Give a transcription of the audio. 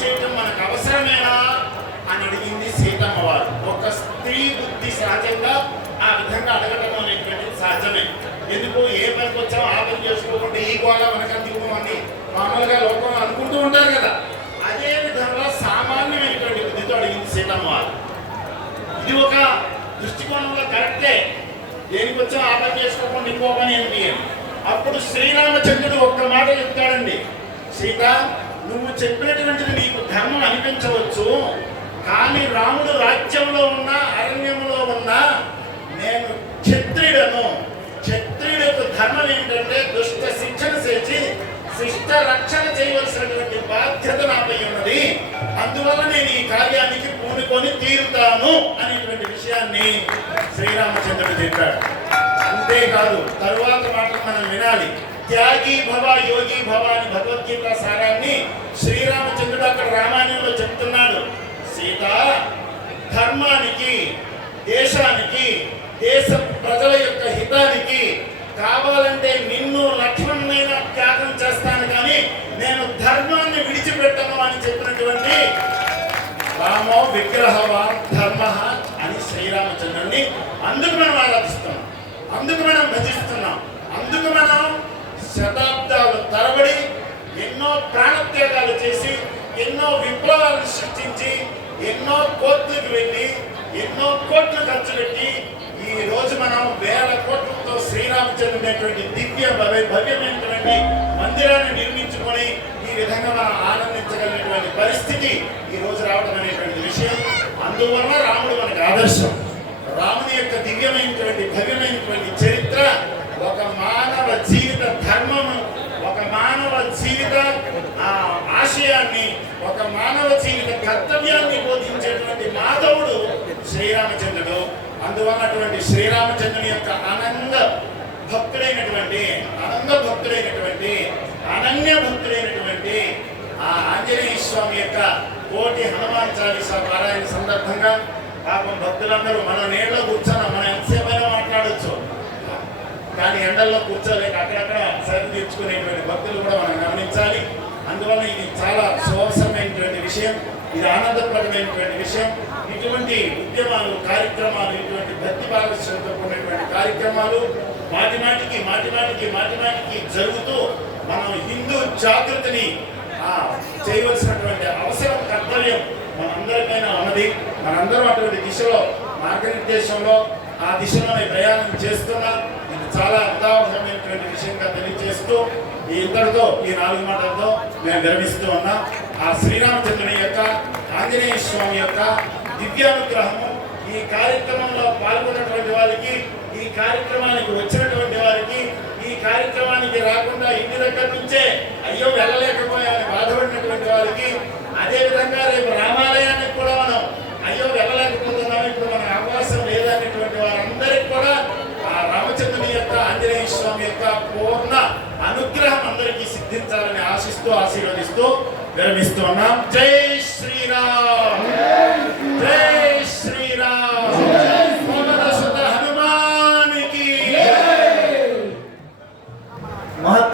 చేయటం మనకు అవసరమేనా అని అడిగింది సీతమ్మ వారు. ఒక స్త్రీ బుద్ధి సహజంగా ఆ విధంగా అడగటం అనేటువంటిది సహజమే. ఎందుకు ఏ పనికి వచ్చామో ఆ పని చేసుకోకుండా ఈ గోళ మనకందుకు అని మామూలుగా లోకంలో అనుకుంటూ ఉంటారు కదా. అదే విధంగా సామాన్యమైనటువంటి బుద్ధితో అడిగింది సీతమ్మ వారు. ఇది ఒక దృష్టికోణంలో కరెక్టే. దేనికి వచ్చామో ఆ పని చేసుకోకుండా ఇంకో పని ఏంటి అని. అప్పుడు శ్రీరామచంద్రుడు ఒక్క మాట చెప్తాడండి, సీత నువ్వు చెప్పినటువంటిది నీకు ధర్మం అనిపించవచ్చు, కానీ రాముడు రాజ్యంలో ఉన్న అరణ్యంలో ఉన్న నేను క్షత్రియుడను. క్షత్రియుడు యొక్క ధర్మం ఏంటంటే దుష్ట శిక్షణ చేసి శిష్ట రక్షణ చేయవలసినటువంటి బాధ్యత నాపై ఉన్నది. అందువల్ల నేను ఈ కార్యానికి పూనుకొని తీరుతాను అనేటువంటి విషయాన్ని శ్రీరామచంద్రుడు చెప్పాడు. అంతేకాదు తరువాత మాటలు మనం వినాలి. త్యాగి భవ యోగి భవ అని భగవద్గీత సారాన్ని శ్రీరామచంద్రుడు అక్కడ రామాయణంలో చెప్తున్నాడు. సీత ధర్మానికి, దేశానికి, దేశ ప్రజల యొక్క హితానికి కావాలంటే నిన్ను లక్ష్మణునైనా త్యాగం చేస్తాను, కానీ నేను ధర్మాన్ని విడిచిపెట్టను అని చెప్పినటువంటి రామో విగ్రహవాన్ ధర్మ అని శ్రీరామచంద్రుడిని అందుకు మనం ఆరాధిస్తున్నాం, అందుకు మనం భజిస్తున్నాం, అందుకు మనం శతాబ్దాలు తరబడి ఎన్నో ప్రాణత్యాగాలు చేసి ఎన్నో విప్లవాలను సృష్టించి ఎన్నో కోర్టులకు వెళ్ళి ఎన్నో కోట్లు ఖర్చు పెట్టి ఈ రోజు మనం వేల కోట్లతో శ్రీరామచంద్రుడైనటువంటి దివ్య భవ్యమైనటువంటి మందిరాన్ని నిర్మించుకొని ఈ విధంగా మనం ఆనందించగలిగినటువంటి పరిస్థితి ఈ రోజు రావడం అనేటువంటి విషయం. అందువల్ల రాముడు మనకు ఆదర్శం. రాముని యొక్క దివ్యమైనటువంటి భవ్యమైనటువంటి చరిత్ర ఒక మానవ జీవిత ధర్మము, ఒక మానవ జీవిత ఆశయాన్ని, ఒక మానవ జీవిత కర్తవ్యాన్ని బోధించేటువంటి మాధవుడు శ్రీరామచంద్రుడు. అందువల్ల అటువంటి శ్రీరామచంద్రుని యొక్క అనన్య భక్తుడైనటువంటి అనన్య భక్తుడైనటువంటి ఆ ఆంజనేయ స్వామి యొక్క కోటి హనుమాన్ చాలీసా పారాయణ సందర్భంగా పాపం భక్తులందరూ మన నీళ్ళలో కూర్చొని మనం ఎంతసేపైనా మాట్లాడచ్చు, కానీ ఎండల్లో కూర్చోలేక అక్కడక్కడ సరి తీర్చుకునేటువంటి భక్తులు కూడా మనం గమనించాలి. అందువల్ల ఇది చాలా శోభమైనటువంటి విషయం, ఇది ఆనందప్రదమైనటువంటి విషయం. ఇటువంటి ఉద్యమాలు, కార్యక్రమాలు, ఇటువంటి భక్తి భాగస్వామ్యంతో కూడినటువంటి కార్యక్రమాలు మాటి జరుగుతూ మనం హిందూ జాగృతిని చేయవలసినటువంటి అవసరం, కర్తవ్యం మనందరిపైన ఉన్నది. మనందరం అటువంటి దిశలో మార్గనిర్దేశంలో ఆ దిశలోనే ప్రయాణం చేస్తున్నాం. ఇది చాలా ఉదాహరణమైనటువంటి విషయంగా తెలియజేస్తూ ఇంతటితో ఈ 4 మాటలతో మేము విరమిస్తూ ఉన్నాం. ఆ శ్రీరామచంద్రుని యొక్క, ఆంజనేయ స్వామి యొక్క దివ్యానుగ్రహము ఈ కార్యక్రమంలో పాల్గొన్నటువంటి వారికి, ఈ కార్యక్రమానికి వచ్చినటువంటి వారికి, ఈ కార్యక్రమానికి రాకుండా ఇంటి దగ్గర నుంచే అయ్యో వెళ్ళలేకపోయామని బాధపడినటువంటి వారికి, అదేవిధంగా రేపు రామాలయానికి కూడా మనం అయ్యో వెళ్ళలేకపోతున్నాం, ఇప్పుడు మనకు అవకాశం లేదనేటువంటి వారందరికీ కూడా ఆ రామచంద్రుని యొక్క, ఆంజనేయ స్వామి యొక్క పూర్ణ అనుగ్రహం అందరికీ సిద్ధించాలని ఆశిస్తూ ఆశీర్వదిస్తూ విరమిస్తూ ఉన్నాం. జై